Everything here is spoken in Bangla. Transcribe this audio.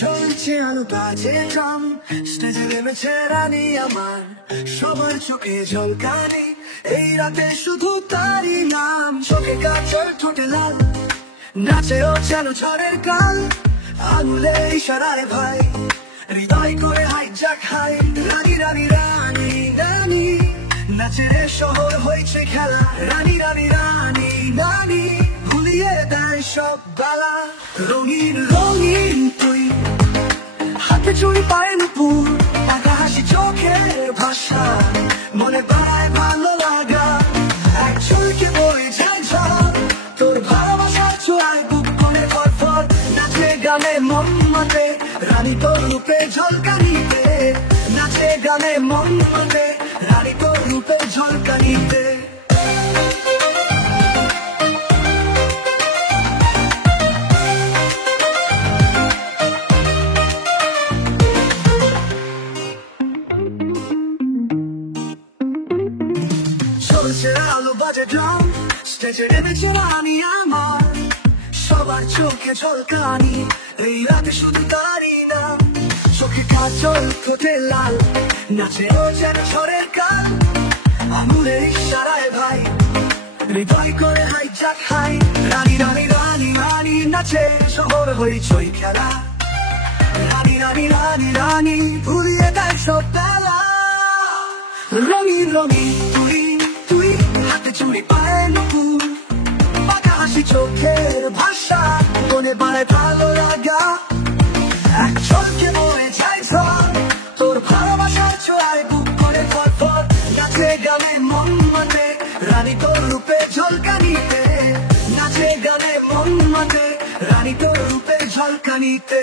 চলছে আলো বাজে ড্রাম, স্টেজে নেমেছে রানী আমার, সবার চোখে ঝলকানি, এই রাতে শুধু তারই নাম। চোখে কাজল ঠোঁটে লাল, নাচে ও যেন ঝড়ের গান, আঙুলে ইশারায় ভাই, হৃদয় করে হাইজ্যাক হাই। রানী রানী রানী রানী, নাচে রে শহর হয়েছে খেলা, রানী রানী রানী রানী, ভুলিয়ে দেয় সব বালা। রঙিন রঙিন তুই, হাতে চুড়ি পায়ে নুপুর, একা হাসি চোখের ভাষা, মনে বাড়ায় ভালো লাগা, এক চুলকে বয়ে যায় ঝড়, তোর ভালোবাসার ছোঁয়ায় বুক করে ফরফর, নাচে গানে মন মাতে, রানী তোর রূপে ঝলকানিতে, নাচে গানে মন মাতে, রানী তোর রূপে ঝলকানিতে। চলছে আলো বাজে ড্রাম, স্টেজে নেমেছে রানী আমার, সবার চোখে ঝলকানি, এই রাতে শুধু তারই নাম। চোখে কাজল ঠোঁটে লাল, নাচে ও যেন ঝড়ের গান, আঙুলে ইশারায় ভাই, হৃদয় করে হাইজ্যাক হাই। রানী রানী রানী রানী, নাচে শহর হইচই খেলা, রানী রানী রানী রানী, ভুলিয়ে দেয় সব বেলা। রঙিন রঙিন তুই তুই, হাতে চুড়ি পায়ে নুপুর, বাঁকা হাসি চোখের ভাষা, মনে বাড়ায় ভালো লাগা, এক চলকে বয়ে যায় ঝড়, তোর ভালোবাসার ছোঁয়ায় বুক করে ফরফর, নাচে গানে মন মানে, রানী তোর রূপে ঝলকানিতে, নাচে গানে মন মানে, রানী তোর রূপে ঝলকানিতে।